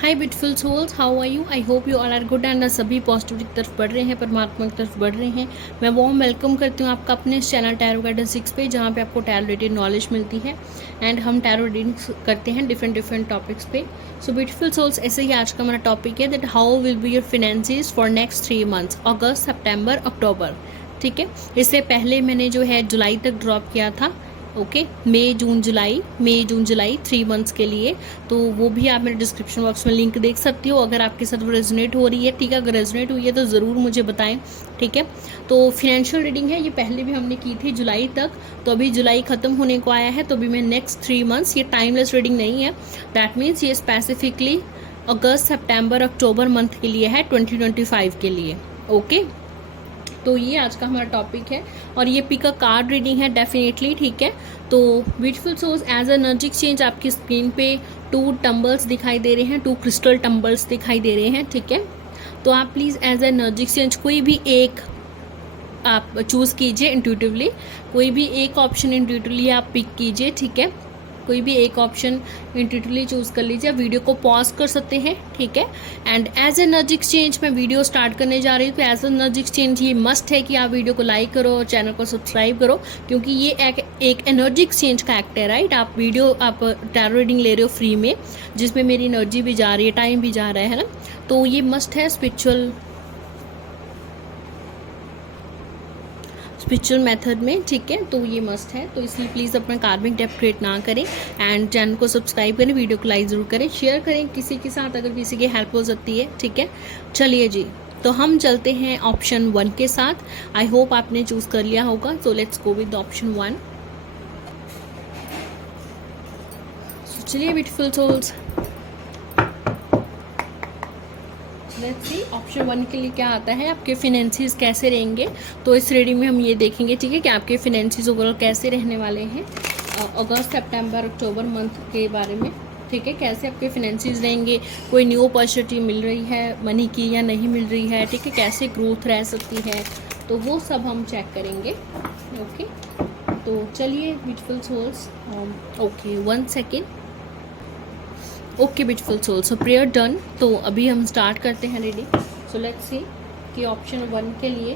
Hi beautiful souls, how are you? I hope you all are good and सभी positivity की तरफ बढ़ रहे हैं, परमात्मा की तरफ बढ़ रहे हैं। मैं वार्म वेलकम करती हूँ आपका अपने चैनल टैरो गाइडेंस 6 पे, जहाँ पे आपको टैरो रिलेटेड नॉलेज मिलती है एंड हम टैरो रीडिंग्स करते हैं डिफरेंट टॉपिक्स पे। सो ब्यूटीफुल सोल्स, ऐसे ही आज का हमारा टॉपिक है that how will be your finances for next 3 months, अगस्त, सितंबर, अक्टूबर। ठीक है, इससे पहले मैंने जो है जुलाई तक ड्रॉप किया था। ओके, मई जून जुलाई 3 मंथ्स के लिए। तो वो भी आप मेरे डिस्क्रिप्शन बॉक्स में लिंक देख सकती हो अगर आपके साथ वो रेजोनेट हो रही है। ठीक है, अगर रेजोनेट हुई है तो ज़रूर मुझे बताएं। ठीक है, तो फिनेंशियल रीडिंग है, ये पहले भी हमने की थी जुलाई तक। तो अभी जुलाई ख़त्म होने को आया है, तो अभी मैं नेक्स्ट 3 मंथ्स, ये टाइमलेस रीडिंग नहीं है। दैट मीन्स ये स्पेसिफिकली अगस्त, सितंबर, अक्टूबर मंथ के लिए है, 2025 के लिए। ओके, तो ये आज का हमारा टॉपिक है और ये पिक अ कार्ड रीडिंग है डेफिनेटली। ठीक है, तो beautiful souls, as a energy exchange आपकी स्क्रीन पे 2 टम्बल्स दिखाई दे रहे हैं, 2 क्रिस्टल टम्बल्स दिखाई दे रहे हैं। ठीक है, तो आप please as a energy exchange कोई भी एक आप चूज़ कीजिए इंट्यूटिवली, कोई भी एक ऑप्शन इंट्यूटिवली आप पिक कीजिए। ठीक है, कोई भी एक ऑप्शन इंट्यूटिवली चूज़ कर लीजिए। वीडियो को पॉज कर सकते हैं। ठीक है, एंड एज एनर्जी एक्सचेंज मैं वीडियो स्टार्ट करने जा रही हूँ, तो एज एनर्जी एक्सचेंज ये मस्ट है कि आप वीडियो को लाइक करो और चैनल को सब्सक्राइब करो, क्योंकि ये एक एनर्जी एक्सचेंज का एक्ट है। राइट, आप टैरो रीडिंग ले रहे हो फ्री में, जिसमें मेरी एनर्जी भी जा रही है, टाइम भी जा रहा है ना, तो ये मस्ट है स्पिरिचुअल मेथड में। ठीक है, तो ये मस्ट है, तो इसलिए प्लीज़ अपना कार्मिक डेप्थ क्रिएट ना करें एंड चैनल को सब्सक्राइब करें, वीडियो को लाइक ज़रूर करें, शेयर करें किसी के साथ अगर किसी की हेल्प हो सकती है। ठीक है, चलिए जी, तो हम चलते हैं ऑप्शन 1 के साथ। आई होप आपने चूज़ कर लिया होगा, so let's go with option 1। चलिए beautiful souls, let's see option 1 के लिए क्या आता है, आपके फिनेंसेस कैसे रहेंगे। तो इस रीडिंग में हम ये देखेंगे, ठीक है, कि आपके फिनेंसेस ओवरऑल कैसे रहने वाले हैं अगस्त, सितंबर, अक्टूबर मंथ के बारे में। ठीक है, कैसे आपके फिनेंसेस रहेंगे, कोई न्यू अपॉर्चुनिटी मिल रही है मनी की या नहीं मिल रही है। ठीक है, कैसे ग्रोथ रह सकती है, तो वो सब हम चेक करेंगे। ओके, तो चलिए beautiful souls, okay 1 second. Okay beautiful soul, so prayer done. तो अभी हम स्टार्ट करते हैं रीडिंग। सो लेट्स सी कि ऑप्शन 1 के लिए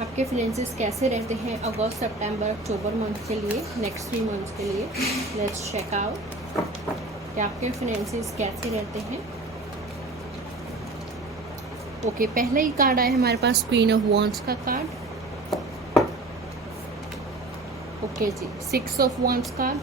आपके फिनेंसेस कैसे रहते हैं अगस्त, सितंबर, अक्टूबर मंथ के लिए, नेक्स्ट 3 मंथ्स के लिए। लेट्स चेक आउट कि आपके फिनेंसेस कैसे रहते हैं। ओके, पहला ही कार्ड आया है हमारे पास, क्वीन ऑफ वॉन्ड्स का कार्ड। ओके जी, 6 of wands card.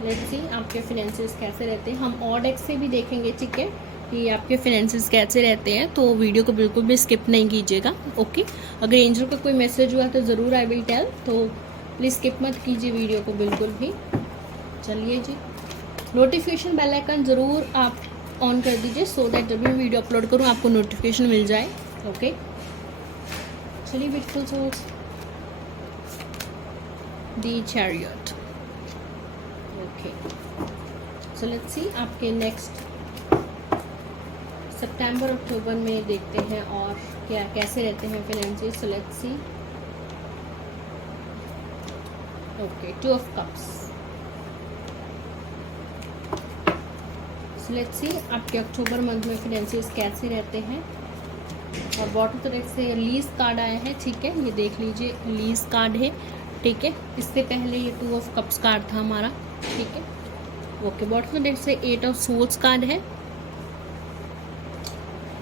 Let's see आपके फिनेंसेस कैसे रहते हैं। हम ऑड एक्स से भी देखेंगे, ठीक है, कि आपके फिनेंसेस कैसे रहते हैं, तो वीडियो को बिल्कुल भी स्किप नहीं कीजिएगा। ओके, अगर एंजल का कोई मैसेज हुआ तो ज़रूर आई विल टेल, तो प्लीज़ स्किप मत कीजिए वीडियो को बिल्कुल भी। चलिए जी, नोटिफिकेशन बेल आइकन ज़रूर आप ऑन कर दीजिए, सो दैट जब भी मैं वीडियो अपलोड करूँ आपको नोटिफिकेशन मिल जाए। ओके, चलिए beautiful souls, the chariot. Okay, so let's see आपके नेक्स्ट सितंबर अक्टूबर में देखते हैं और क्या कैसे रहते हैं finances. So let's see, okay 2 of cups. So let's see आपके अक्टूबर मंथ में फिनेंसेस कैसे रहते हैं। और बॉटम तरफ से लीज कार्ड आया है, ठीक है, ये देख लीजिए, लीज कार्ड है। ठीक है, इससे पहले ये 2 ऑफ कप्स कार्ड था हमारा। ठीक है, ओके, बॉटम डेक से 8 ऑफ सोल्स कार्ड है।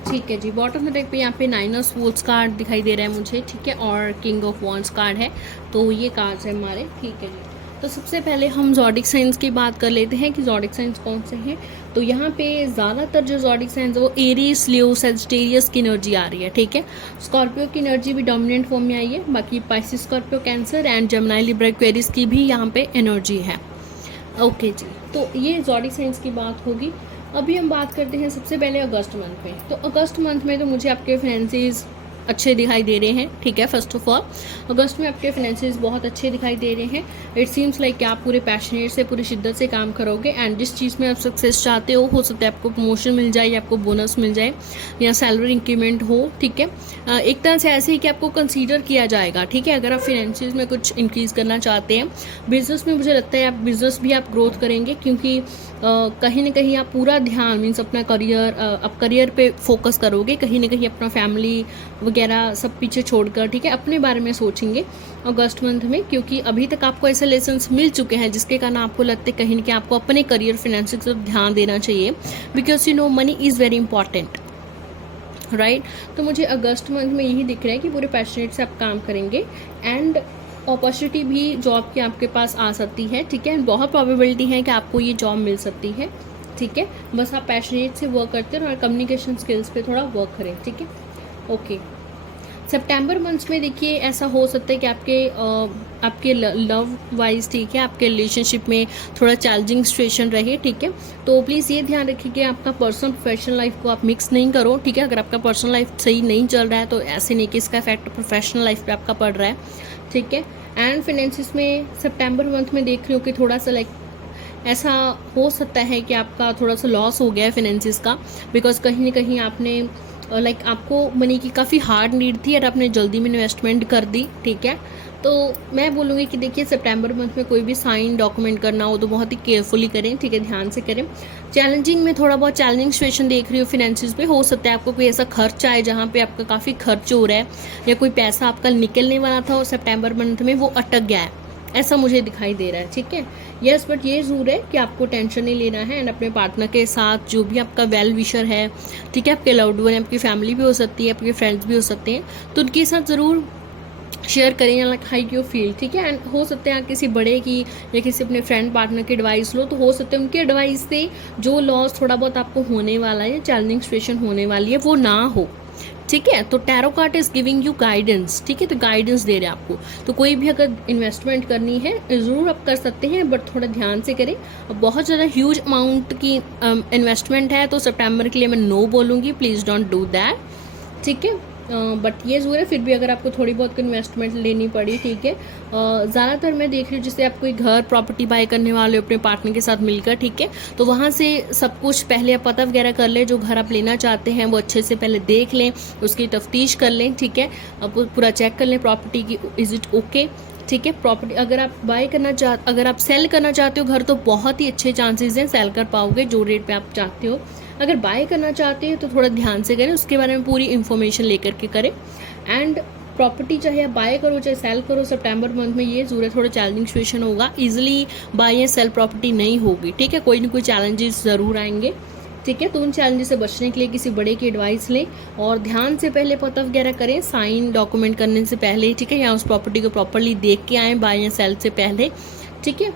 ठीक है जी, बॉटम डेक पे यहाँ पे 9 ऑफ सोल्स कार्ड दिखाई दे रहा है मुझे। ठीक है, और किंग ऑफ वॉन्ड्स कार्ड है। तो ये कार्ड्स है हमारे। ठीक है जी, तो सबसे पहले हम ज़ोडिक साइंस की बात कर लेते हैं कि ज़ोडिक साइंस कौन से हैं। तो यहाँ पे ज़्यादातर जो ज़ोडिक साइंस है वो एरीज, लियो, सजिटेरियस की एनर्जी आ रही है। ठीक है, स्कॉर्पियो की एनर्जी भी डोमिनेंट फॉर्म में आई है। बाकी Pisces, Scorpio, cancer and Gemini, Libra, Aquarius की भी यहाँ पे एनर्जी है। ओके जी, तो ये ज़ोडिक साइंस की बात होगी। अभी हम बात करते हैं सबसे पहले अगस्त मंथ में। तो अगस्त मंथ में तो मुझे आपके फिनेंसेस अच्छे दिखाई दे रहे हैं, ठीक है। फर्स्ट ऑफ ऑल अगस्त में आपके फाइनेंसेस बहुत अच्छे दिखाई दे रहे हैं। इट सीम्स लाइक कि आप पूरे पैशनेट से, पूरी शिद्दत से काम करोगे एंड जिस चीज़ में आप सक्सेस चाहते हो सकता है आपको प्रमोशन मिल जाए या आपको बोनस मिल जाए या सैलरी इंक्रीमेंट हो, ठीक है। एक तरह से ऐसे ही कि आपको कंसीडर किया जाएगा, ठीक है। अगर आप फाइनेंसेस में कुछ इंक्रीज़ करना चाहते हैं, बिजनेस में मुझे लगता है आप बिजनेस भी आप ग्रोथ करेंगे, क्योंकि कहीं ना कहीं आप पूरा ध्यान मीन्स अपना करियर, आप करियर पे फोकस करोगे, कहीं ना कहीं अपना फैमिली वगैरह सब पीछे छोड़कर, ठीक है, अपने बारे में सोचेंगे अगस्त मंथ में। क्योंकि अभी तक आपको ऐसे लेसन्स मिल चुके हैं जिसके कारण आपको लगता है कहीं ना कहीं आपको अपने करियर फाइनेंसिंग की तरफ ध्यान देना चाहिए, because you know money is very important, right. तो मुझे अगस्त मंथ में यही दिख रहा है कि पूरे पैशनेट से आप काम करेंगे एंड अपॉर्चुनिटी भी जॉब की आपके पास आ सकती है, ठीक है। बहुत प्रोबेबिलिटी है कि आपको ये जॉब मिल सकती है, ठीक है। बस आप पैशनेट से वर्क करते हैं और कम्युनिकेशन स्किल्स पे थोड़ा वर्क करें, ठीक है। ओके, सितंबर मंथ्स में देखिए ऐसा हो सकता है कि आपके लव वाइज, ठीक है, आपके रिलेशनशिप में थोड़ा चैलेंजिंग सिचुएशन रहे, ठीक है। तो प्लीज़ ये ध्यान रखिए कि आपका पर्सनल प्रोफेशनल लाइफ को आप मिक्स नहीं करो, ठीक है। अगर आपका पर्सनल लाइफ सही नहीं चल रहा है तो ऐसे नहीं कि इसका इफेक्ट प्रोफेशनल लाइफ पे आपका पड़ रहा है, ठीक है। एंड फाइनेंसिस में सितंबर मंथ में देख रही हूँ कि थोड़ा सा लाइक ऐसा हो सकता है कि आपका थोड़ा सा लॉस हो गया है फाइनेंसिस का, बिकॉज कहीं ना कहीं आपने लाइक आपको मनी की काफ़ी हार्ड नीड थी और आपने जल्दी में इन्वेस्टमेंट कर दी, ठीक है। तो मैं बोलूँगी कि देखिए सितंबर मंथ में कोई भी साइन डॉक्यूमेंट करना हो तो बहुत ही केयरफुली करें, ठीक है, ध्यान से करें। चैलेंजिंग में थोड़ा बहुत चैलेंजिंग सिचुएशन देख रही हो फाइनेंसिस पे, हो सकता है आपको कोई ऐसा खर्च आए जहाँ पे आपका काफ़ी खर्च हो रहा है या कोई पैसा आपका निकलने वाला था और सितंबर मंथ में वो अटक गया है, ऐसा मुझे दिखाई दे रहा है, ठीक है। यस, बट ये ज़रूर है कि आपको टेंशन नहीं लेना है एंड अपने पार्टनर के साथ जो भी आपका वेल विशर है, ठीक है, आपके लव्ड वन, आपकी फैमिली भी हो सकती है, आपके फ्रेंड्स भी हो सकते हैं, तो उनके साथ ज़रूर शेयर करें या लाइक हाई यू फील, ठीक है। एंड हो सकता है किसी बड़े की या किसी अपने फ्रेंड पार्टनर की एडवाइस लो, तो हो सकता है उनकी एडवाइस से जो लॉस थोड़ा बहुत आपको होने वाला है, चैलेंजिंग सिचुएशन होने वाली है, वो ना हो, ठीक है। तो tarot card is giving you guidance, ठीक है, तो गाइडेंस दे रहे हैं आपको। तो कोई भी अगर इन्वेस्टमेंट करनी है ज़रूर आप कर सकते हैं, बट थोड़ा ध्यान से करें। बहुत ज़्यादा ह्यूज अमाउंट की इन्वेस्टमेंट है तो सितंबर के लिए मैं नो बोलूँगी, प्लीज़ डोंट डू दैट, ठीक है। बट ये ज़रूर है फिर भी अगर आपको थोड़ी बहुत इन्वेस्टमेंट लेनी पड़ी, ठीक है। ज़्यादातर मैं देख रही हूँ जैसे आप कोई घर प्रॉपर्टी बाय करने वाले हो अपने पार्टनर के साथ मिलकर, ठीक है, तो वहाँ से सब कुछ पहले आप पता वगैरह कर लें, जो घर आप लेना चाहते हैं वो अच्छे से पहले देख लें, उसकी तफ्तीश कर लें, ठीक है। अब पूरा चेक कर लें प्रॉपर्टी की, इज़ इट ओके, ठीक है। प्रॉपर्टी अगर आप अगर आप सेल करना चाहते हो घर, तो बहुत ही अच्छे चांसेस हैं सेल कर पाओगे जो रेट पे आप चाहते हो। अगर बाय करना चाहते हैं तो थोड़ा ध्यान से करें, उसके बारे में पूरी इन्फॉर्मेशन लेकर के करें। एंड प्रॉपर्टी चाहे आप बाय करो चाहे सेल करो, सितंबर मंथ में ये ज़रूर थोड़ा चैलेंजिंग सिचुएशन होगा, इजीली बाय या सेल प्रॉपर्टी नहीं होगी, ठीक है। कोई ना कोई चैलेंजेस ज़रूर आएंगे, ठीक है। तो उन चैलेंजेस से बचने के लिए किसी बड़े की एडवाइस लें और ध्यान से पहले पता वगैरह करें, साइन डॉक्यूमेंट करने से पहले, ठीक है, या उस प्रॉपर्टी को प्रॉपरली देख के आएँ बाय या सेल से पहले, ठीक है।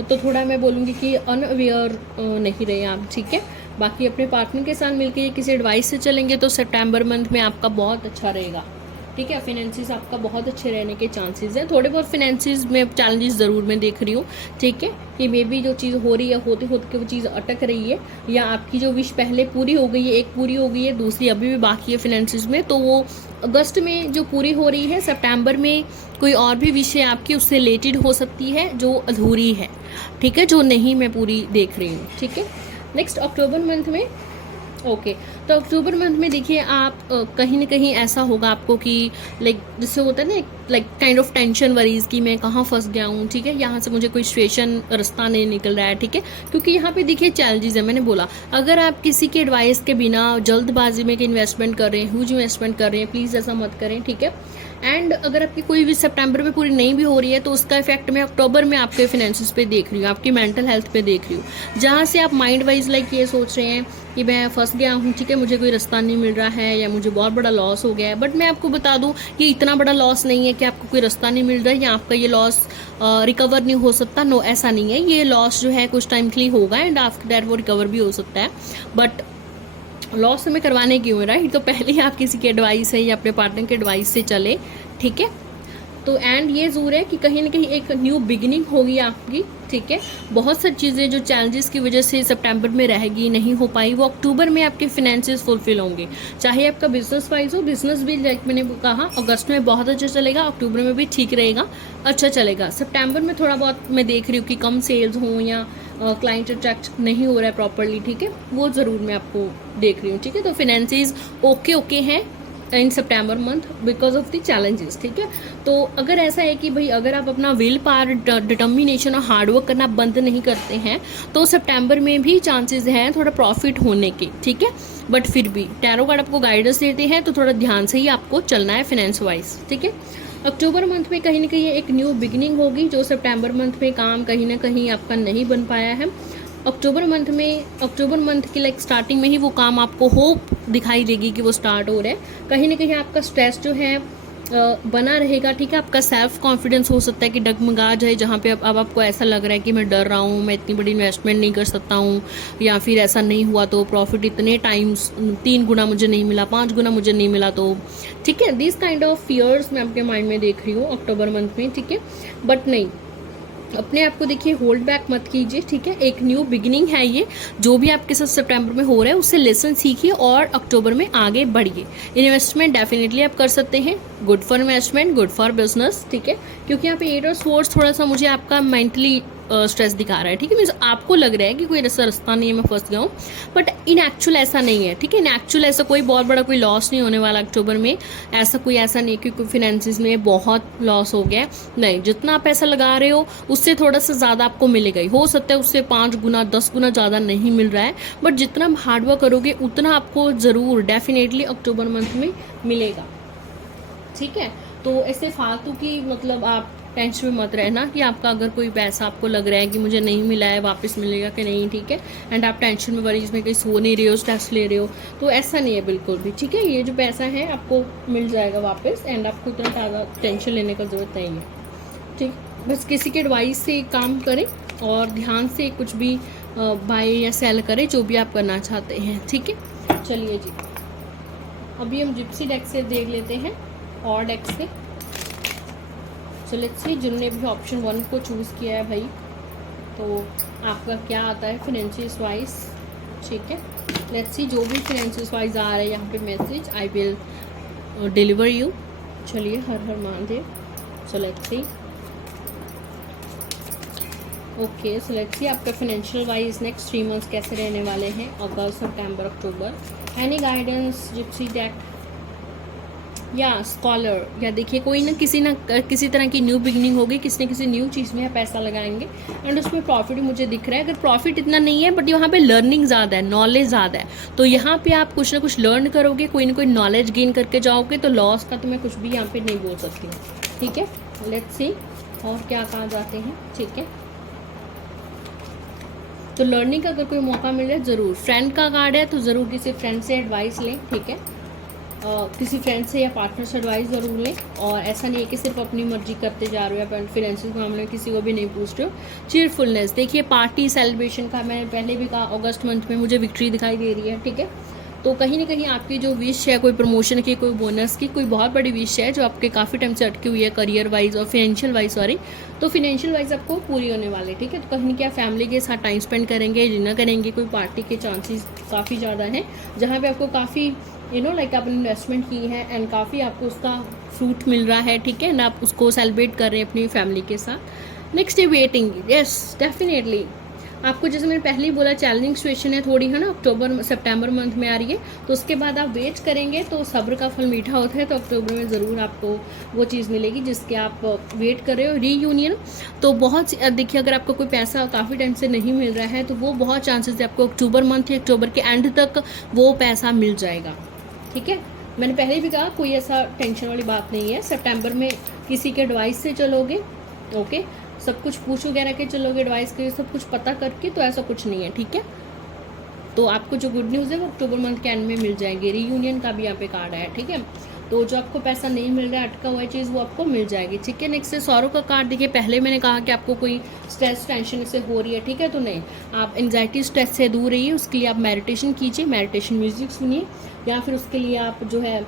तो थोड़ा मैं बोलूँगी कि अनअवेयर नहीं रहे आप, ठीक है। बाकी अपने पार्टनर के साथ मिलकर किसी एडवाइस से चलेंगे तो सितंबर मंथ में आपका बहुत अच्छा रहेगा, ठीक है। फाइनेंसिस आपका बहुत अच्छे रहने के चांसेस हैं। थोड़े बहुत फाइनेंसिस में चैलेंजेस ज़रूर मैं देख रही हूँ, ठीक है, कि मे बी जो चीज़ हो रही है होते होते के वो चीज़ अटक रही है, या आपकी जो विश पहले पूरी हो गई है, एक पूरी हो गई है, दूसरी अभी भी बाकी है फाइनेंसिस में, तो वो अगस्त में जो पूरी हो रही है, सितंबर में कोई और भी विषय आपकी उससे रिलेटेड हो सकती है जो अधूरी है, ठीक है, जो नहीं मैं पूरी देख रही हूँ, ठीक है। नेक्स्ट अक्टूबर मंथ में, ओके, तो अक्टूबर मंथ में देखिए आप कहीं ना कहीं ऐसा होगा आपको कि लाइक जिससे होता है ना like kind of tension worries कि मैं कहाँ फंस गया हूँ, ठीक है, यहाँ से मुझे कोई सिचुएशन रास्ता नहीं निकल रहा है, ठीक है। क्योंकि यहाँ पे देखिए चैलेंजेस है, मैंने बोला अगर आप किसी के एडवाइस के बिना जल्दबाजी में इन्वेस्टमेंट कर रहे हैं, ह्यूज इन्वेस्टमेंट कर रहे हैं, प्लीज़ ऐसा मत करें, ठीक है। एंड अगर आपकी कोई भी सितंबर में पूरी नहीं भी हो रही है तो उसका इफेक्ट मैं अक्टूबर में आपके फाइनेंसिस पे देख रही हूँ, आपकी मेंटल हेल्थ पे देख रही हूँ, जहाँ से आप माइंड वाइज लाइक ये सोच रहे हैं कि मैं फंस गया हूँ, ठीक है, मुझे कोई रास्ता नहीं मिल रहा है या मुझे बहुत बड़ा लॉस हो गया है। बट मैं आपको बता दूँ कि इतना बड़ा लॉस नहीं है कि आपको कोई रास्ता नहीं मिल रहा है या आपका ये लॉस रिकवर नहीं हो सकता, नो, ऐसा नहीं है। ये लॉस जो है कुछ टाइम के लिए होगा एंड आफ्टर दैट वो रिकवर भी हो सकता है, बट लॉस हमें करवाने क्यों है, राइट। तो पहले ही आप किसी की एडवाइस है या अपने पार्टनर की एडवाइस से चले, ठीक है। तो एंड ये ज़रूर है कि कहीं ना कहीं एक न्यू बिगिनिंग होगी आपकी, ठीक है। बहुत सारी चीज़ें जो चैलेंजेस की वजह से सितंबर में रहेगी, नहीं हो पाई, वो अक्टूबर में आपके फिनेंसेस फुलफिल होंगे। चाहे आपका बिजनेस वाइज हो, बिजनेस भी लाइक मैंने कहा अगस्त में बहुत अच्छा चलेगा, अक्टूबर में भी ठीक रहेगा, अच्छा चलेगा। सितंबर में थोड़ा बहुत मैं देख रही हूँ कि कम सेल्स हों या क्लाइंट अट्रैक्ट नहीं हो रहा है प्रॉपरली, ठीक है, वो ज़रूर मैं आपको देख रही हूँ, ठीक है। तो फिनेंसेस ओके हैं इन सितंबर month because of the challenges, ठीक है। तो अगर ऐसा है कि भाई अगर आप अपना विल पावर, डिटर्मिनेशन और हार्डवर्क करना बंद नहीं करते हैं तो सितंबर में भी चांसेस हैं थोड़ा प्रॉफिट होने के, ठीक है। बट फिर भी टैरो कार्ड आपको गाइडेंस देते हैं तो थोड़ा ध्यान से ही आपको चलना है फिनेंस वाइज, ठीक है। अक्टूबर मंथ में कहीं ना कहीं एक न्यू बिगिनिंग होगी, जो सितंबर मंथ में काम कहीं ना कहीं आपका नहीं बन पाया है। अक्टूबर मंथ की लाइक स्टार्टिंग में ही वो काम आपको होप दिखाई देगी कि वो स्टार्ट हो रहा है। कहीं ना कहीं आपका स्ट्रेस जो है बना रहेगा, ठीक है। आपका सेल्फ कॉन्फिडेंस हो सकता है कि डगमगा जाए, जहाँ पे अब आपको ऐसा लग रहा है कि मैं डर रहा हूँ, मैं इतनी बड़ी इन्वेस्टमेंट नहीं कर सकता हूँ, या फिर ऐसा नहीं हुआ तो प्रॉफिट इतने टाइम्स 3 गुना मुझे नहीं मिला, 5 गुना मुझे नहीं मिला, तो ठीक है। दिस काइंड ऑफ फियर्स मैं अपने माइंड में देख रही हूँ अक्टूबर मंथ में, ठीक है। बट नहीं, अपने आप को देखिए, होल्ड बैक मत कीजिए, ठीक है। एक न्यू बिगिनिंग है ये, जो भी आपके साथ सितंबर में हो रहा है उससे लेसन सीखिए और अक्टूबर में आगे बढ़िए। इन्वेस्टमेंट डेफिनेटली आप कर सकते हैं, good for investment, good for business, ठीक है। क्योंकि यहाँ पे 8 ऑफ स्वॉर्ड्स थोड़ा सा मुझे आपका मेंटली स्ट्रेस दिखा रहा है, ठीक है। मीन्स आपको लग रहा है कि कोई ऐसा रास्ता नहीं है, मैं फंस गया हूँ, बट इन एक्चुअल ऐसा नहीं है, ठीक है। इन एक्चुअल ऐसा कोई बहुत बड़ा कोई लॉस नहीं होने वाला अक्टूबर में। ऐसा नहीं कि कोई फिनेंसिस में बहुत लॉस हो गया, नहीं। जितना आप पैसा लगा रहे हो उससे थोड़ा सा ज़्यादा आपको मिलेगा ही, हो सकता है उससे 5 गुना 10 गुना ज़्यादा नहीं मिल रहा है, बट जितना आप हार्डवर्क करोगे उतना आपको ज़रूर डेफिनेटली अक्टूबर मंथ में मिलेगा, ठीक है। तो ऐसे फालतू की मतलब आप टेंशन में मत रहना कि आपका अगर कोई पैसा आपको लग रहा है कि मुझे नहीं मिला है, वापस मिलेगा कि नहीं, ठीक है। एंड आप टेंशन में, वरीज में कहीं सो नहीं रहे हो, स्ट्रेस ले रहे हो, तो ऐसा नहीं है बिल्कुल भी, ठीक है। ये जो पैसा है आपको मिल जाएगा वापस, एंड आपको इतना ज़्यादा टेंशन लेने का ज़रूरत नहीं है, ठीक। बस किसी के एडवाइस से काम करें और ध्यान से कुछ भी बाय या सेल करें, जो भी आप करना चाहते हैं, ठीक है। चलिए जी, अभी हम जिप्सी डेक से देख लेते हैं और डेक से। सो लेट्स सी, जिनने भी ऑप्शन 1 को चूज़ किया है भाई, तो आपका क्या आता है फिनेंशियस वाइज, ठीक है। लेट्स सी, जो भी फिनेंशियस वाइज आ रहा है यहाँ पे message, I will deliver you. चलिए, हर हर Mahadev. So let's see, okay. So let's see, आपका फाइनेंशियल वाइज नेक्स्ट 3 मंथ्स कैसे रहने वाले हैं, अगस्त, सितंबर, अक्टूबर। एनी गाइडेंस जिप्सी डेक या स्कॉलर, या देखिए कोई ना किसी तरह की न्यू बिगिनिंग होगी, किसी न किसी न्यू चीज़ में पैसा लगाएंगे एंड उसमें प्रॉफिट मुझे दिख रहा है। अगर प्रॉफिट इतना नहीं है बट यहाँ पे लर्निंग ज़्यादा है, नॉलेज ज़्यादा है, तो यहाँ पे आप कुछ ना कुछ लर्न करोगे, कोई ना कोई नॉलेज गेन करके जाओगे, तो लॉस का तो मैं कुछ भी यहाँ पे नहीं बोल सकती हूँ, ठीक है। लेट्स सी और क्या कहा जाते हैं, ठीक है। तो लर्निंग का अगर कोई मौका मिले ज़रूर। फ्रेंड का कार्ड है तो ज़रूर किसी फ्रेंड से एडवाइस लें, ठीक है। किसी फ्रेंड से या पार्टनर से एडवाइस ज़रूर लें, और ऐसा नहीं है कि सिर्फ अपनी मर्जी करते जा रहे हो या फाइनेंशियल मामले में किसी को भी नहीं पूछ रहे हो। चीयरफुलनेस, देखिए पार्टी सेलिब्रेशन का मैंने पहले भी कहा, अगस्त मंथ में मुझे विक्ट्री दिखाई दे रही है, ठीक है। तो कहीं ना कहीं आपकी जो विश है, कोई प्रमोशन की, कोई बोनस की, कोई बहुत बड़ी विश है जो आपके काफ़ी टाइम से अटकी हुई है, करियर वाइज और फाइनेंशियल वाइज, सॉरी, तो फाइनेंशियल वाइज आपको पूरी होने वाली, ठीक है। तो कहीं क्या फैमिली के साथ टाइम स्पेंड करेंगे, डिनर करेंगे, कोई पार्टी के चांसेस काफ़ी ज़्यादा हैं, जहाँ पे आपको काफ़ी लाइक आपने इन्वेस्टमेंट की है एंड काफ़ी आपको उसका फ्रूट मिल रहा है, ठीक है, ना आप उसको सेलिब्रेट कर रहे हैं अपनी फैमिली के साथ। Next day waiting, yes definitely आपको, जैसे मैंने पहले ही बोला, चैलेंजिंग सिचुएशन है थोड़ी, है ना, सितंबर मंथ में आ रही है, तो उसके बाद आप वेट करेंगे तो सब्र का फल मीठा होता है, तो अक्टूबर में ज़रूर आपको वो चीज़ मिलेगी जिसके आप वेट कर रहे हो। रीयूनियन, तो बहुत देखिए, अगर आपको कोई पैसा काफ़ी टाइम से नहीं मिल रहा है तो वो बहुत चांसेस है आपको अक्टूबर मंथ या अक्टूबर के एंड तक वो पैसा मिल जाएगा, ठीक है। मैंने पहले भी कहा, कोई ऐसा टेंशन वाली बात नहीं है। सितंबर में किसी के एडवाइस से चलोगे, ओके, सब कुछ पूछ वगैरह के चलोगे, एडवाइस के सब कुछ पता करके, तो ऐसा कुछ नहीं है, ठीक है। तो आपको जो गुड न्यूज़ है वो अक्टूबर मंथ के एंड में मिल जाएगी। रीयूनियन का भी यहाँ पे कार्ड है, ठीक है। तो जो आपको पैसा नहीं मिल रहा है, अटका हुआ चीज़, वो आपको मिल जाएगी, ठीक है। नेक्स्ट है सौरव का कार्ड। देखिए, पहले मैंने कहा कि आपको कोई स्ट्रेस टेंशन से हो रही है, ठीक है, तो नहीं, आप एंग्जाइटी स्ट्रेस से दूर रहिए, उसके लिए आप मेडिटेशन कीजिए, मेडिटेशन म्यूजिक सुनिए, या फिर उसके लिए आप जो है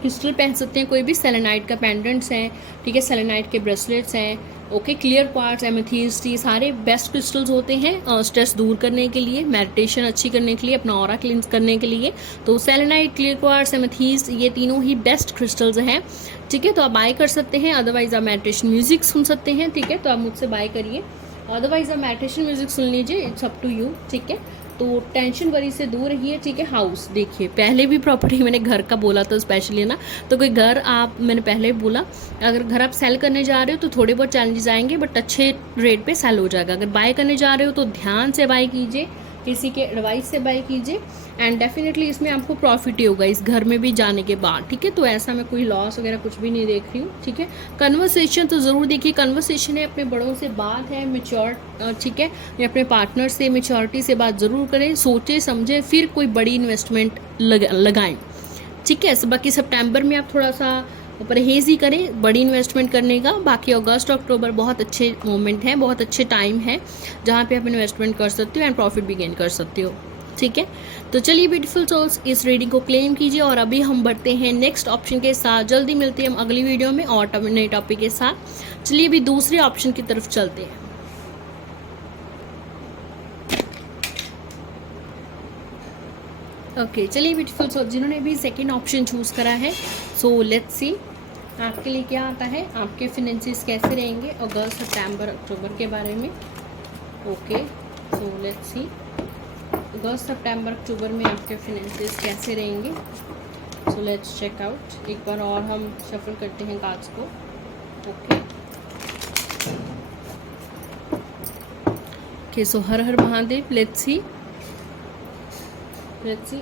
क्रिस्टल पहन सकते हैं कोई भी, सेलेनाइट का पेंडेंट्स हैं, ठीक है, सेलेनाइट के ब्रेसलेट्स हैं, ओके, क्लियर क्वार्ट्ज, एमेथीस्ट, ये सारे बेस्ट क्रिस्टल्स होते हैं स्ट्रेस दूर करने के लिए, मेडिटेशन अच्छी करने के लिए, अपना ऑरा क्लींस करने के लिए। तो सेलेनाइट, क्लियर क्वार्ट्ज, एमेथीस्ट, ये तीनों ही बेस्ट क्रिस्टल्स हैं, ठीक है। तो आप बाय कर सकते हैं, अदरवाइज आप मेडिटेशन म्यूजिक सुन सकते हैं, ठीक है। तो आप मुझसे बाय करिए, अदरवाइज आप मेडिटेशन म्यूजिक सुन लीजिए, इट्स अप टू यू, ठीक है। तो टेंशन वरी से दूर रहिए, ठीक है। हाउस देखिए, पहले भी प्रॉपर्टी मैंने घर का बोला था स्पेशली ना, तो कोई घर आप, मैंने पहले बोला अगर घर आप सेल करने जा रहे हो तो थोड़े बहुत चैलेंजेस आएंगे, बट अच्छे रेट पे सेल हो जाएगा। अगर बाय करने जा रहे हो तो ध्यान से बाय कीजिए, किसी के एडवाइस से बाय कीजिए, एंड डेफिनेटली इसमें आपको प्रॉफिट ही होगा इस घर में भी जाने के बाद, ठीक है। तो ऐसा मैं कोई लॉस वगैरह कुछ भी नहीं देख रही हूँ, ठीक है। कन्वर्सेशन तो ज़रूर देखिए, कन्वर्सेशन है अपने बड़ों से बात है, मेच्योर, ठीक है, या अपने पार्टनर से मेच्योरिटी से बात ज़रूर करें, सोचें समझें, फिर कोई बड़ी इन्वेस्टमेंट लगाएं, ठीक है। बाकी सितंबर में आप थोड़ा सा परहेज ही करें बड़ी इन्वेस्टमेंट करने का। बाकी अगस्त अक्टूबर बहुत अच्छे मोमेंट हैं, बहुत अच्छे टाइम है जहाँ पे आप इन्वेस्टमेंट कर सकते हो एंड प्रॉफिट भी गेन कर सकते हो, ठीक है। तो चलिए ब्यूटीफुल सोल्स, इस रीडिंग को क्लेम कीजिए और अभी हम बढ़ते हैं नेक्स्ट ऑप्शन के साथ। जल्दी मिलते हैं हम अगली वीडियो में और नए टॉपिक के साथ। चलिए अभी दूसरे ऑप्शन की तरफ चलते हैं। ओके, चलिए ब्यूटीफुल सोल, जिन्होंने भी सेकेंड ऑप्शन चूज करा है, सो लेट्स सी आपके लिए क्या आता है, आपके फिनेंसेस कैसे रहेंगे अगस्त सितंबर अक्टूबर के बारे में। ओके, सो लेट्स सी अगस्त सितंबर अक्टूबर में आपके फिनेंसेस कैसे रहेंगे। सो लेट्स चेक आउट, एक बार और हम शफल करते हैं कार्ड्स को। ओके, सो हर हर महादेव, लेट्स सी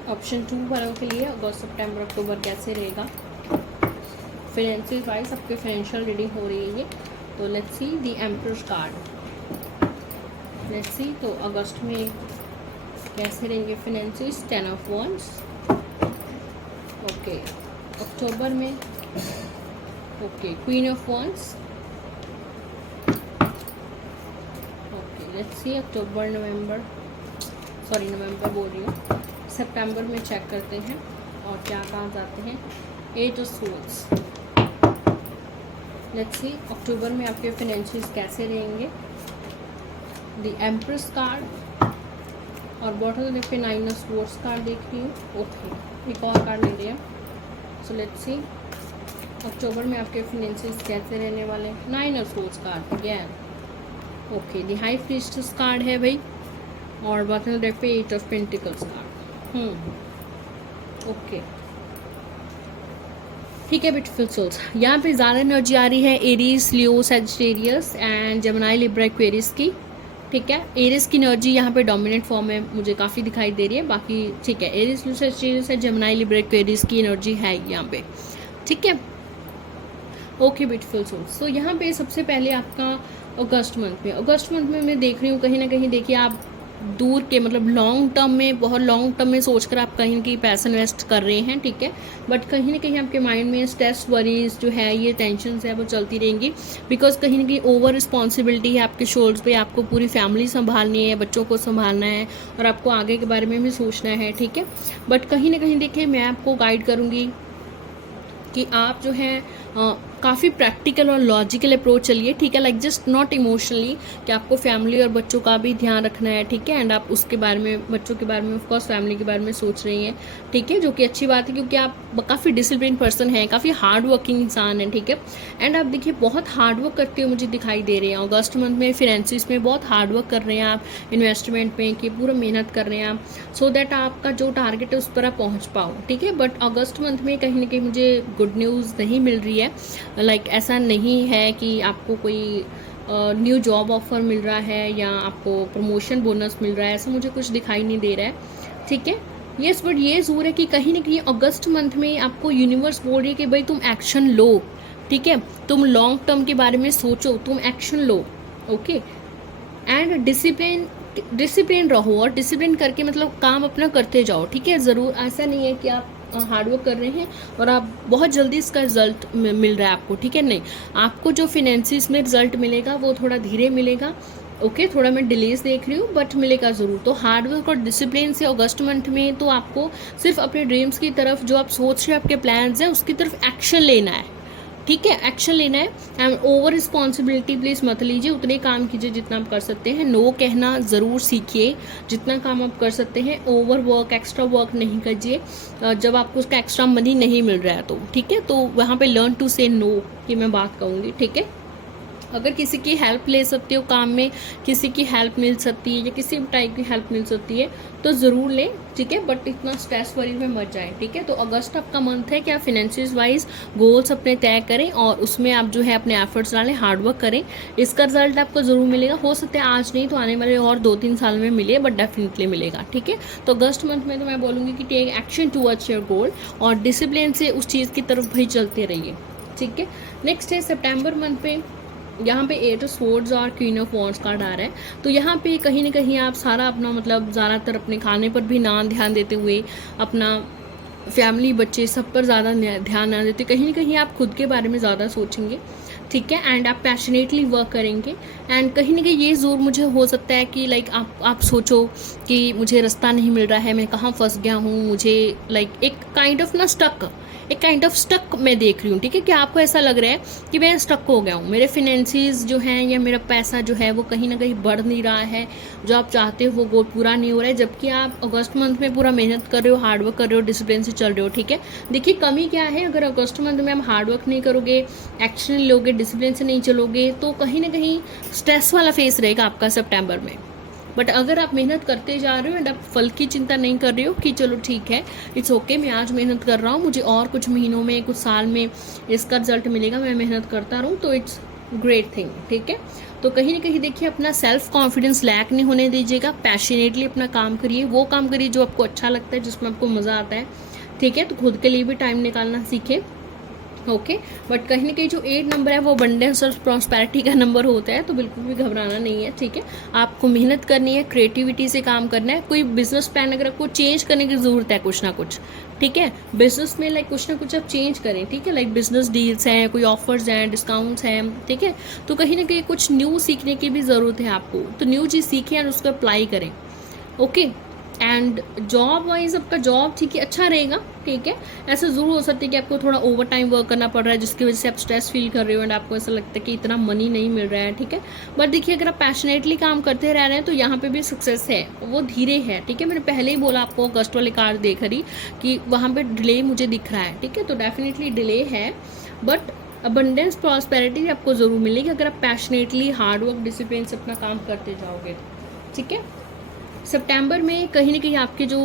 ऑप्शन 2 वालों के लिए अगस्त सितंबर अक्टूबर कैसे रहेगा फाइनेंशियल वाइज, आपके फाइनेंशियल रीडिंग हो रही है ये। तो let's see the emperor's card, let's see तो अगस्त में कैसे रहेंगे फाइनेंशियल्स, 10 ऑफ वंड्स। ओके, अक्टूबर में okay queen of wands. Okay, let's see अक्टूबर नवंबर बोल रही हूँ, सितंबर में चेक करते हैं और क्या कहाँ जाते हैं। 8 ऑफ सोर्ड्स, लेट्स सी अक्टूबर में आपके फाइनेंशियल्स कैसे रहेंगे। द एम्प्रेस कार्ड और बॉटल पे 9 ऑफ सोर्ड्स कार्ड देख रही हूँ। ओके, एक और कार्ड ले रहे हैं। सो लेट्स सी अक्टूबर में आपके फाइनेंशियल्स कैसे रहने वाले। 9 of swords card again. Okay, the high priestess card है भाई, और बॉटल डेक पे 8 ऑफ पेंटिकल्स कार्ड। ओके, ठीक है ब्यूटीफुल सोल्स, यहाँ पे ज़्यादा एनर्जी आ रही है Aries, Leo, Sagittarius and Gemini, Libra, Aquarius की, ठीक है। एरीज की एनर्जी यहाँ पे डोमिनेंट फॉर्म में मुझे काफ़ी दिखाई दे रही है, बाकी ठीक है, एरीज, लियो, सैजिटेरियस है, जेमिनी, लिब्रा, एक्वेरियस की एनर्जी है यहाँ पे, ठीक है। ओके ब्यूटीफुल सोल्स, तो यहाँ पे सबसे पहले आपका अगस्त मंथ में मैं देख रही हूँ कहीं ना कहीं, देखिए आप दूर के मतलब लॉन्ग टर्म में, बहुत लॉन्ग टर्म में सोचकर आप कहीं ना कहीं पैसा इन्वेस्ट कर रहे हैं, ठीक है। बट कहीं ना कहीं आपके माइंड में स्ट्रेस, वरीज जो है, ये टेंशन है वो चलती रहेंगी, बिकॉज कहीं ना कहीं ओवर रिस्पॉन्सिबिलिटी है आपके शोल्डर्स पे, आपको पूरी फैमिली संभालनी है, बच्चों को संभालना है और आपको आगे के बारे में भी सोचना है, ठीक है। बट कहीं ना कहीं देखिए, मैं आपको गाइड करूँगी कि आप जो है काफ़ी प्रैक्टिकल और लॉजिकल अप्रोच चलिए, ठीक है। लाइक जस्ट नॉट इमोशनली, कि आपको फैमिली और बच्चों का भी ध्यान रखना है, ठीक है। एंड आप उसके बारे में, बच्चों के बारे में, ऑफकोर्स फैमिली के बारे में सोच रही हैं, ठीक है, जो कि अच्छी बात है क्योंकि आप काफ़ी डिसिप्लिन पर्सन हैं, काफ़ी हार्ड वर्किंग इंसान हैं, ठीक है। एंड आप देखिए बहुत हार्ड वर्क करते हुए मुझे दिखाई दे रहे हैं अगस्त मंथ में, फाइनेंसिस में बहुत हार्ड वर्क कर रहे हैं आप, इन्वेस्टमेंट में कि पूरा मेहनत कर रहे हैं आप, सो दैट आपका जो टारगेट है उस पर आप पहुँच पाओ, ठीक है। बट अगस्त मंथ में कहीं ना कहीं मुझे गुड न्यूज़ नहीं मिल रही है, लाइक ऐसा नहीं है कि आपको कोई न्यू जॉब ऑफर मिल रहा है या आपको प्रमोशन बोनस मिल रहा है, ऐसा मुझे कुछ दिखाई नहीं दे रहा है, ठीक है। यस, बट ये ज़रूर है कि कहीं ना कहीं अगस्त मंथ में आपको यूनिवर्स बोल रही है कि भाई तुम एक्शन लो, ठीक है, तुम लॉन्ग टर्म के बारे में सोचो, तुम action low, okay. And discipline रहो, और डिसिप्लिन करके मतलब काम अपना करते जाओ, ठीक है। ज़रूर ऐसा नहीं है कि आप हार्डवर्क कर रहे हैं और आप बहुत जल्दी इसका रिजल्ट मिल रहा है आपको, ठीक है। नहीं, आपको जो फिनेंसिस में रिजल्ट मिलेगा वो थोड़ा धीरे मिलेगा, ओके थोड़ा मैं डिलेज देख रही हूँ बट मिलेगा ज़रूर। तो हार्डवर्क और डिसिप्लिन से अगस्त मंथ में तो आपको सिर्फ अपने ड्रीम्स की तरफ, जो आप सोच रहे हैं आपके प्लान्स हैं, उसकी तरफ एक्शन लेना है। ठीक है, एक्शन लेना है। एंड ओवर रिस्पॉन्सिबिलिटी प्लीज़ मत लीजिए, उतने काम कीजिए जितना आप कर सकते हैं। नो कहना ज़रूर सीखिए, जितना काम आप कर सकते हैं। ओवर वर्क, एक्स्ट्रा वर्क नहीं कीजिए जब आपको उसका एक्स्ट्रा मनी नहीं मिल रहा है तो। ठीक है, तो वहाँ पे लर्न टू से नो की मैं बात कहूँगी। ठीक है, अगर किसी की हेल्प ले सकते हो काम में, किसी की हेल्प मिल सकती है या किसी भी टाइप की हेल्प मिल सकती है तो ज़रूर लें। ठीक है, बट इतना स्ट्रेस वरी में मत जाए। ठीक है, तो अगस्त आपका मंथ है कि आप फाइनेंशियल वाइज गोल्स अपने तय करें और उसमें आप जो है अपने एफर्ट्स डालें, हार्डवर्क करें। इसका रिजल्ट आपको ज़रूर मिलेगा। हो सकता है आज नहीं तो आने वाले और 2-3 साल में मिले, बट डेफिनेटली मिलेगा। ठीक है, तो अगस्त मंथ में तो मैं बोलूँगी कि take action towards your goal और डिसिप्लिन से उस चीज़ की तरफ भाई चलते रहिए। ठीक है, नेक्स्ट है सितंबर मंथ पे, यहाँ पे 8 ऑफ स्वॉर्ड्स और क्वीन ऑफ वॉन्ड्स कार्ड आ रहा है। तो यहाँ पे कहीं ना कहीं आप सारा अपना मतलब ज़्यादातर अपने खाने पर भी ना ध्यान देते हुए, अपना फैमिली, बच्चे सब पर ज़्यादा ध्यान ना देते, कहीं ना कहीं आप खुद के बारे में ज़्यादा सोचेंगे। ठीक है, एंड आप पैशनेटली वर्क करेंगे। एंड कहीं ना कहीं ये ज़रूर मुझे हो सकता है कि लाइक आप सोचो कि मुझे रास्ता नहीं मिल रहा है, मैं कहाँ फंस गया हूँ, मुझे लाइक एक काइंड ऑफ स्टक मैं देख रही हूँ। ठीक है, कि आपको ऐसा लग रहा है कि मैं स्टक हो गया हूँ, मेरे फिनेंसीज जो हैं या मेरा पैसा जो है वो कहीं ना कहीं बढ़ नहीं रहा है, जो आप चाहते हो वो पूरा नहीं हो रहा है, जबकि आप अगस्त मंथ में पूरा मेहनत कर रहे हो, हार्डवर्क कर रहे हो, डिसिप्लिन से चल रहे हो। ठीक है, देखिए कमी क्या है, अगर अगस्त मंथ में आप हार्डवर्क नहीं करोगे, एक्शन नहीं लोगे, डिसिप्लिन से नहीं चलोगे तो कहीं ना कहीं स्ट्रेस वाला फेस रहेगा आपका सितंबर में। बट अगर आप मेहनत करते जा रहे हो एंड आप फल की चिंता नहीं कर रहे हो कि चलो ठीक है, इट्स ओके, मैं आज मेहनत कर रहा हूँ, मुझे और कुछ महीनों में, कुछ साल में इसका रिजल्ट मिलेगा, मैं मेहनत करता रहूँ, तो इट्स ग्रेट थिंग। ठीक है, तो कहीं ना कहीं देखिए अपना सेल्फ कॉन्फिडेंस लैक नहीं होने दीजिएगा, पैशनेटली अपना काम करिए, वो काम करिए जो आपको अच्छा लगता है, जिसमें आपको मज़ा आता है। ठीक है, तो खुद के लिए भी टाइम निकालना सीखें। ओके, बट कहीं ना कहीं जो 8 नंबर है वो अबंडेंस और प्रॉस्पेरिटी का नंबर होता है, तो बिल्कुल भी घबराना नहीं है। ठीक है, आपको मेहनत करनी है, क्रिएटिविटी से काम करना है। कोई बिजनेस प्लान अगर आपको चेंज करने की ज़रूरत है कुछ ना कुछ, ठीक है, बिजनेस में लाइक कुछ ना कुछ आप चेंज करें। ठीक है, लाइक बिजनेस डील्स हैं, कोई ऑफर्स हैं, डिस्काउंट्स हैं। ठीक है, तो कहीं ना कहीं कुछ न्यू सीखने की भी ज़रूरत है आपको, तो न्यू चीज़ सीखें और उसको अप्लाई करें। ओके, एंड जॉब वाइज आपका जॉब ठीक है अच्छा रहेगा। ठीक है, ऐसा ज़रूर हो सकता है कि आपको थोड़ा ओवर टाइम वर्क करना पड़ रहा है, जिसकी वजह से आप स्ट्रेस फील कर रहे हो एंड आपको ऐसा लगता है कि इतना मनी नहीं मिल रहा है। ठीक है, बट देखिए अगर आप पैशनेटली काम करते रह रहे हैं तो यहाँ पे भी सक्सेस है, वो धीरे है। ठीक है, मैंने पहले ही बोला आपको अगस्त वाले कार्ड देख रही कि वहाँ पर डिले मुझे दिख रहा है। ठीक है, तो डेफिनेटली डिले है, बट अबंडेंस प्रॉस्पेरिटी आपको ज़रूर मिलेगी अगर आप पैशनेटली हार्डवर्क डिसिप्लिन से अपना काम करते जाओगे। ठीक है, सितंबर में कहीं ना कहीं आपके जो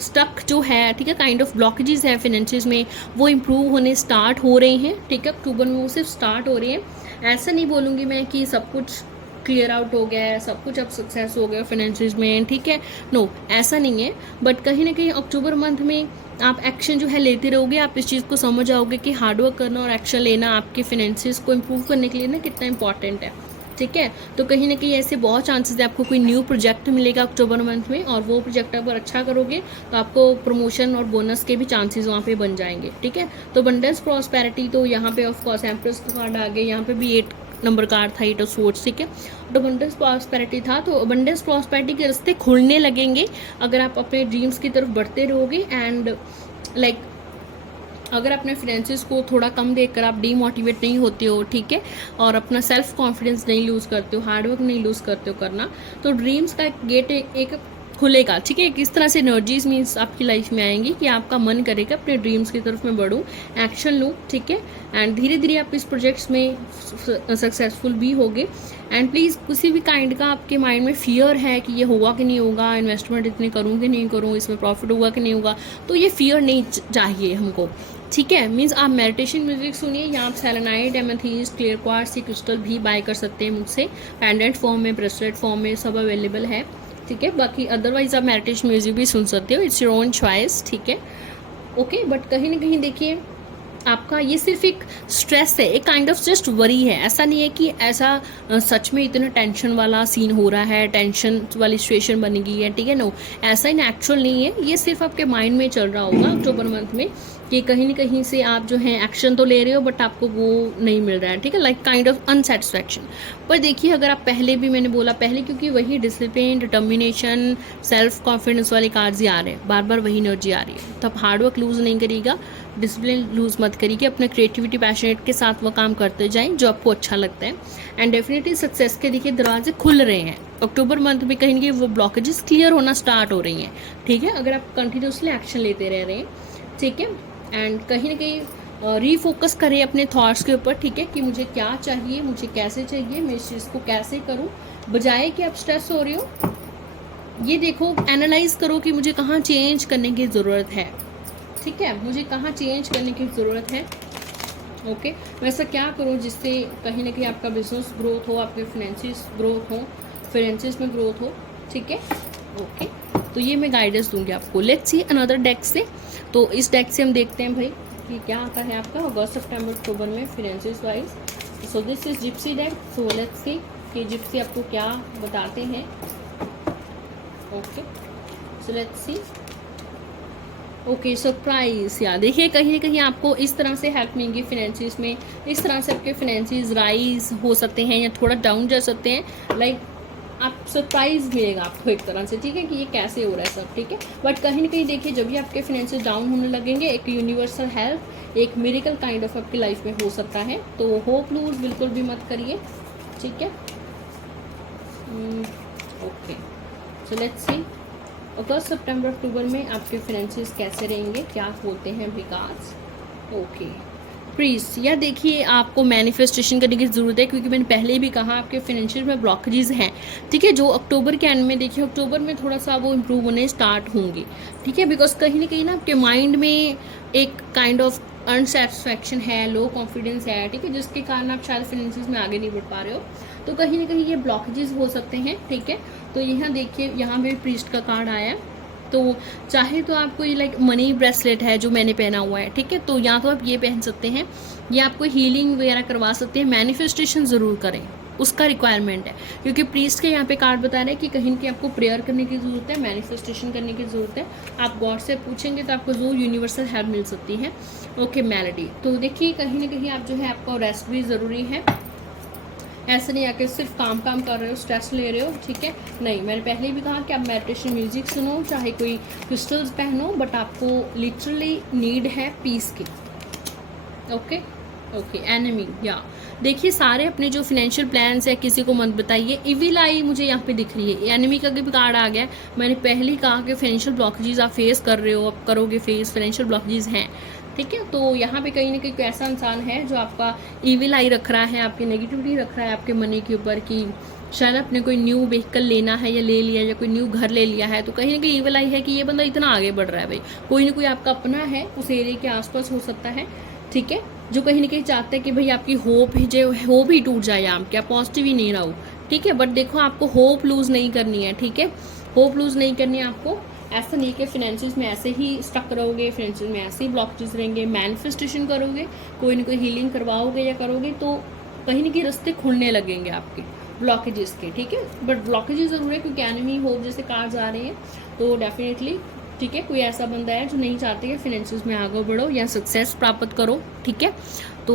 स्टक जो है, ठीक है, काइंड ऑफ ब्लॉकेजेस है फाइनेंशियल्स में, वो इम्प्रूव होने स्टार्ट हो रहे हैं। ठीक है, अक्टूबर में वो सिर्फ स्टार्ट हो रहे हैं। ऐसा नहीं बोलूँगी मैं कि सब कुछ क्लियर आउट हो गया है, सब कुछ अब सक्सेस हो गया फाइनेंशियल्स में। ठीक है, नो ऐसा नहीं है, बट कहीं ना कहीं अक्टूबर मंथ में आप एक्शन जो है लेते रहोगे, आप इस चीज़ को समझ आओगे कि हार्डवर्क करना और एक्शन लेना आपके फाइनेंशियल्स को इम्प्रूव करने के लिए ना कितना इंपॉर्टेंट है। ठीक है, तो कहीं ना कहीं ऐसे बहुत चांसेस है आपको कोई न्यू प्रोजेक्ट मिलेगा अक्टूबर मंथ में, और वो प्रोजेक्ट अगर अच्छा करोगे तो आपको प्रमोशन और बोनस के भी चांसेस वहाँ पे बन जाएंगे। ठीक है, तो अबंडेंस प्रॉस्पेरिटी तो यहाँ पे ऑफ कोर्स एम्प्रेस का कार्ड आ गया, यहाँ पे भी 8 नंबर कार्ड था, 8 ऑफ स्वॉर्ड्स। ठीक है, तो अबंडेंस प्रॉस्पेरिटी था, तो अबंडेंस प्रॉस्पेरिटी के रास्ते खुलने लगेंगे अगर आप अपने ड्रीम्स की तरफ बढ़ते रहोगे। एंड लाइक अगर अपने फाइनेंसेस को थोड़ा कम देखकर आप डीमोटिवेट नहीं होते हो, ठीक है, और अपना सेल्फ कॉन्फिडेंस नहीं लूज़ करते हो, हार्डवर्क नहीं लूज़ करते हो करना, तो ड्रीम्स का गेट एक खुलेगा। ठीक है, किस तरह से एनर्जीज मीन्स आपकी लाइफ में आएंगी कि आपका मन करेगा अपने ड्रीम्स की तरफ मैं बढ़ूँ, एक्शन लूँ। ठीक है, एंड धीरे धीरे आप इस प्रोजेक्ट्स में सक्सेसफुल भी होगे। एंड प्लीज़ किसी भी काइंड का आपके माइंड में फियर है कि ये होगा कि नहीं होगा, इन्वेस्टमेंट इतनी करूँ कि नहीं करूँ, इसमें प्रॉफिट होगा कि नहीं होगा, तो ये फियर नहीं चाहिए हमको। ठीक है, मीन्स आप मेडिटेशन म्यूजिक सुनिए, या आप सेलेनाइट, एमेथीस्ट, क्लियर क्वार्ट्ज, क्रिस्टल भी बाय कर सकते हैं मुझसे, पेंडेंट फॉर्म में, ब्रेसलेट फॉर्म में, सब अवेलेबल है। ठीक है, बाकी अदरवाइज आप मेडिटेशन म्यूजिक भी सुन सकते हो, इट्स योर ओन चॉइस। ठीक है, ओके, बट कहीं ना कहीं देखिए आपका ये सिर्फ एक स्ट्रेस है, एक काइंड ऑफ जस्ट वरी है। ऐसा नहीं है कि ऐसा सच में इतना टेंशन वाला सीन हो रहा है, टेंशन वाली सिचुएशन बनेगी है, ठीक है। नो, ऐसा इन एक्चुअल नहीं है, ये सिर्फ आपके माइंड में चल रहा होगा अक्टूबर मंथ में कि कहीं ना कहीं से आप जो है एक्शन तो ले रहे हो बट आपको वो नहीं मिल रहा है, ठीक है, लाइक काइंड ऑफ अनसेटिस्फैक्शन। पर देखिए अगर आप पहले भी, मैंने बोला पहले, क्योंकि वही डिसिप्लिन, डिटर्मिनेशन, सेल्फ कॉन्फिडेंस वाले कार्ड्स ही आ रहे हैं, बार बार वही एनर्जी आ रही है, तो आप हार्डवर्क लूज़ नहीं करिएगा, डिसिप्लिन लूज़ मत करिए, अपने क्रिएटिविटी पैशनेट के साथ वो काम करते जाएं जो आपको अच्छा लगता है। एंड डेफिनेटली सक्सेस के देखिए दरवाजे खुल रहे हैं अक्टूबर मंथ में, कहीं ना कहीं वो ब्लॉकेजेस क्लियर होना स्टार्ट हो रही हैं, ठीक है, अगर आप कंटिन्यूसली एक्शन लेते रह रहे हैं, ठीक है। एंड कहीं ना कहीं रीफोकस करें अपने थॉट्स के ऊपर, ठीक है, कि मुझे क्या चाहिए, मुझे कैसे चाहिए, मैं इस चीज़ को कैसे करूँ, बजाय कि आप स्ट्रेस हो रहे हो। ये देखो, एनालाइज करो कि मुझे कहाँ चेंज करने की ज़रूरत है, ठीक है, मुझे कहाँ चेंज करने की ज़रूरत है। ओके, मैं ऐसा क्या करूँ जिससे कहीं ना कहीं आपका बिजनेस ग्रोथ हो, आपके फाइनेंसिस ग्रोथ हो, फाइनेंसिस में ग्रोथ हो, ठीक है। ओके, तो ये मैं गाइडेंस दूंगी आपको। लेट्स सी अनदर डेक से। तो इस डेक से हम देखते हैं भाई कि क्या आता है आपका अगस्त सितंबर अक्टूबर में finances wise. So this is Gypsy deck. So let's सी कि जिप्सी आपको क्या बताते हैं। Okay, so let's see. Okay, surprise. या देखिए कहीं ना कहीं आपको इस तरह से हेल्प मिलेगी फाइनेंसिस में, इस तरह से आपके फाइनेंसिस राइज हो सकते हैं या थोड़ा डाउन जा सकते हैं, लाइक आप सरप्राइज मिलेगा आपको एक तरह से, ठीक है, कि ये कैसे हो रहा है सब, ठीक है। बट कहीं ना कहीं देखिए जब भी आपके फाइनेंसिस डाउन होने लगेंगे, एक यूनिवर्सल हेल्प, एक मिरेकल काइंड ऑफ आपकी लाइफ में हो सकता है। तो होप लूज बिल्कुल भी मत करिए, ठीक है। ओके, सो लेट्स सी अगस्त सितंबर अक्टूबर में आपके फाइनेंसिस कैसे रहेंगे, क्या होते हैं विकास। ओके, प्लीज या देखिए आपको मैनिफेस्टेशन करने की ज़रूरत है, क्योंकि मैंने पहले भी कहा आपके फाइनेंशियल में ब्लॉकेजेस हैं, ठीक है, जो अक्टूबर के एंड में, देखिए अक्टूबर में थोड़ा सा वो इम्प्रूव होने स्टार्ट होंगे, ठीक है, बिकॉज कहीं ना कहीं ना आपके माइंड में एक काइंड ऑफ अनसेटिस्फैक्शन है, लो कॉन्फिडेंस है, ठीक है, जिसके कारण आप शायद फाइनेंसिस में आगे नहीं बढ़ पा रहे हो। तो कहीं ना कहीं ये ब्लॉकेजेस हो सकते हैं, ठीक है। तो यहाँ देखिए, यहाँ भी प्रीस्ट का कार्ड आया, तो चाहे तो आपको ये लाइक मनी ब्रेसलेट है जो मैंने पहना हुआ है, ठीक है, तो या तो आप ये पहन सकते हैं, या आपको हीलिंग वगैरह करवा सकते हैं। मैनिफेस्टेशन ज़रूर करें, उसका रिक्वायरमेंट है, क्योंकि प्रीस्ट के यहाँ पे कार्ड बता रहे हैं कि कहीं की आपको प्रेयर करने की ज़रूरत है, मैनिफेस्टेशन करने की ज़रूरत है। आप गॉड से पूछेंगे तो आपको ज़रूर यूनिवर्सल हेल्प मिल सकती है। Okay, melody. तो देखिए कहीं ना कहीं आप जो है आपको रेस्ट भी ज़रूरी है, ऐसे नहीं आके सिर्फ काम कर रहे हो, स्ट्रेस ले रहे हो, ठीक है, नहीं। मैंने पहले भी कहा कि आप मेडिटेशन म्यूजिक सुनो, चाहे कोई क्रिस्टल्स पहनो, बट आपको लिटरली नीड है पीस की। Okay okay, enemy. या देखिए सारे अपने जो फाइनेंशियल प्लान्स है किसी को मत बताइए। इविल आई मुझे यहाँ पे दिख रही है, एनिमी का भी कार्ड आ गया। मैंने पहले ही कहा कि फाइनेंशियल ब्लॉकेजेस आप फेस कर रहे हो, आप करोगे फेस, फाइनेंशियल ब्लॉकेजेस हैं, ठीक है। तो यहाँ पे कहीं ना कहीं कोई ऐसा इंसान है जो आपका इविल आई रख रहा है, आपकी नेगेटिविटी रख रहा है आपके मनी के ऊपर, कि शायद आपने कोई न्यू व्हीकल लेना है या ले लिया, या कोई न्यू घर ले लिया है, तो कहीं ना कहीं इविल आई है कि ये बंदा इतना आगे बढ़ रहा है भाई। कोई ना कोई आपका अपना है उस एरिया के आसपास हो सकता है, ठीक है, जो कहीं ना कहीं चाहते हैं कि भाई आपकी होप ही जो होप ही टूट जाए, आप क्या पॉजिटिव ही नहीं रहो, ठीक है। बट देखो आपको होप लूज नहीं करनी है, ठीक है, होप लूज नहीं करनी है आपको। ऐसा नहीं कि फाइनेंशियल में ऐसे ही स्टक रहोगे, फाइनेंशियल में ऐसे ही ब्लॉकेजेस रहेंगे। मैनिफेस्टेशन करोगे, कोई ना कोई हीलिंग करवाओगे या करोगे, तो कहीं ना कहीं रास्ते खुलने लगेंगे आपके ब्लॉकेजेस के, ठीक है। बट ब्लॉकेजेस ज़रूर है, क्योंकि एनिमी होप जैसे कार्ड्स आ रहे हैं, तो डेफिनेटली, ठीक है, कोई ऐसा बंदा है जो नहीं चाहते कि फाइनेंशियल में आगे बढ़ो या सक्सेस प्राप्त करो, ठीक है। तो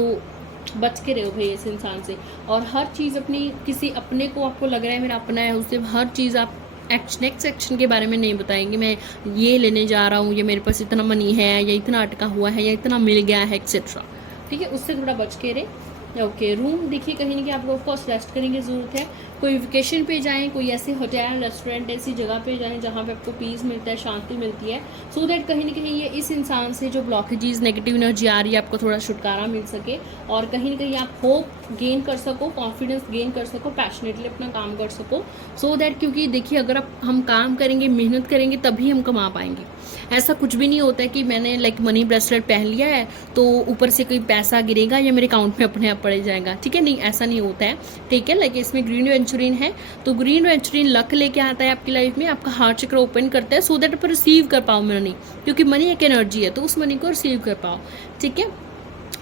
बच के रहो भाई इस इंसान से। और हर चीज़ अपनी, किसी अपने को आपको लग रहा है मेरा अपना है, उससे हर चीज़ आप नेक्स्ट एक्शन के बारे में नहीं बताएंगे, मैं ये लेने जा रहा हूँ, या मेरे पास इतना मनी है, या इतना अटका हुआ है, या इतना मिल गया है, एक्सेट्रा, ठीक है, उससे थोड़ा बच के रहे। ओके, रूम देखिए कहीं ना कहीं आपको ऑफकोर्स रेस्ट करने की ज़रूरत है। कोई वेकेशन पे जाएं, कोई ऐसे होटल रेस्टोरेंट ऐसी जगह पे जाएं जहाँ पे आपको पीस मिलता है, शांति मिलती है, सो दैट कहीं ना कहीं ये इस इंसान से जो ब्लॉकेजेस, नेगेटिव एनर्जी आ रही है, आपको थोड़ा छुटकारा मिल सके, और कहीं ना कहीं आप होप गेन कर सको, कॉन्फिडेंस गेन कर सको, पैशनेटली अपना काम कर सको, सो दैट, क्योंकि देखिए अगर हम काम करेंगे, मेहनत करेंगे, तभी हम कमा पाएंगे। ऐसा कुछ भी नहीं होता है कि मैंने लाइक मनी ब्रेसलेट पहन लिया है तो ऊपर से कोई पैसा गिरेगा या मेरे अकाउंट में अपने आप पड़ जाएगा, ठीक है, नहीं, ऐसा नहीं होता है, ठीक है। लाइक इसमें ग्रीन वेंचुरिन है, तो ग्रीन वेंचुरिन लक लेके आता है आपकी लाइफ में, आपका हार्ट चक्र ओपन करता है, सो दैट आप रिसीव कर पाओ मनी, क्योंकि मनी एक एनर्जी है, तो उस मनी को रिसीव कर पाओ, ठीक है।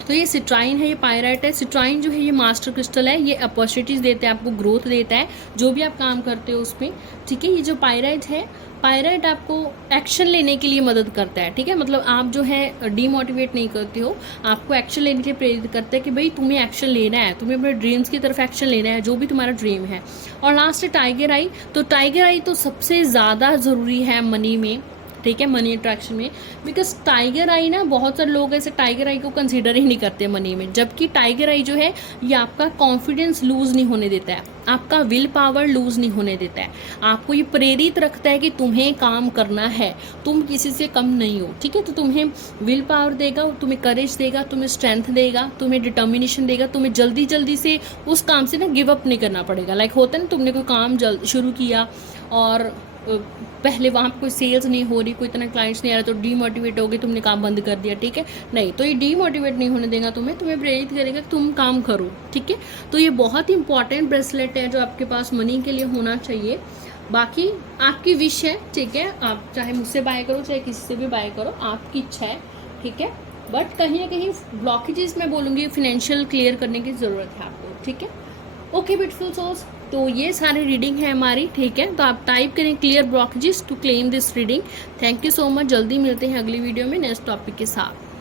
तो ये सिट्राइन है, ये पायराइट है। सिट्राइन जो है ये मास्टर क्रिस्टल है, ये अपॉर्चुनिटीज़ देता है आपको, ग्रोथ देता है जो भी आप काम करते हो उसमें, ठीक है। ये जो पायराइट है, पायराइट आपको एक्शन लेने के लिए मदद करता है, ठीक है। मतलब आप जो है डीमोटिवेट नहीं करते हो, आपको एक्शन लेने के लिए प्रेरित करता है कि भाई तुम्हें एक्शन लेना है, तुम्हें अपने ड्रीम्स की तरफ एक्शन लेना है, जो भी तुम्हारा ड्रीम है। और लास्ट है टाइगर आई। तो टाइगर आई तो सबसे ज़्यादा ज़रूरी है मनी में, ठीक है, मनी अट्रैक्शन में। बिकॉज टाइगर आई ना, बहुत सारे लोग ऐसे टाइगर आई को कंसीडर ही नहीं करते मनी में, जबकि टाइगर आई जो है ये आपका कॉन्फिडेंस लूज़ नहीं होने देता है, आपका विल पावर लूज़ नहीं होने देता है, आपको ये प्रेरित रखता है कि तुम्हें काम करना है, तुम किसी से कम नहीं हो, ठीक है। तो तुम्हें विल पावर देगा, तुम्हें करेज देगा, तुम्हें स्ट्रेंथ देगा, तुम्हें डिटर्मिनेशन देगा, तुम्हें जल्दी जल्दी से उस काम से ना गिव अप नहीं करना पड़ेगा। लाइक होता है ना, तुमने कोई काम जल्द शुरू किया और पहले वहाँ पर कोई सेल्स नहीं हो रही, कोई इतना क्लाइंट्स नहीं आ रहा, तो डीमोटिवेट हो गए, तुमने काम बंद कर दिया, ठीक है। नहीं, तो ये डीमोटिवेट नहीं होने देगा तुम्हें प्रेरित करेगा कि तुम काम करो, ठीक है। तो ये बहुत ही इंपॉर्टेंट ब्रेसलेट है जो आपके पास मनी के लिए होना चाहिए। बाकी आपकी विश है, ठीक है, आप चाहे मुझसे बाय करो चाहे किसी से भी बाय करो, आपकी इच्छा है, ठीक है। बट कहीं ना कहीं ब्लॉकेजेस मैं बोलूँगी फाइनेंशियल क्लियर करने की ज़रूरत है आपको, ठीक है। ओके ब्यूटीफुल सोल्स, तो ये सारी रीडिंग है हमारी, ठीक है। तो आप टाइप करें clear blockages to claim this reading. Thank you so much, जल्दी मिलते हैं अगली वीडियो में नेक्स्ट टॉपिक के साथ।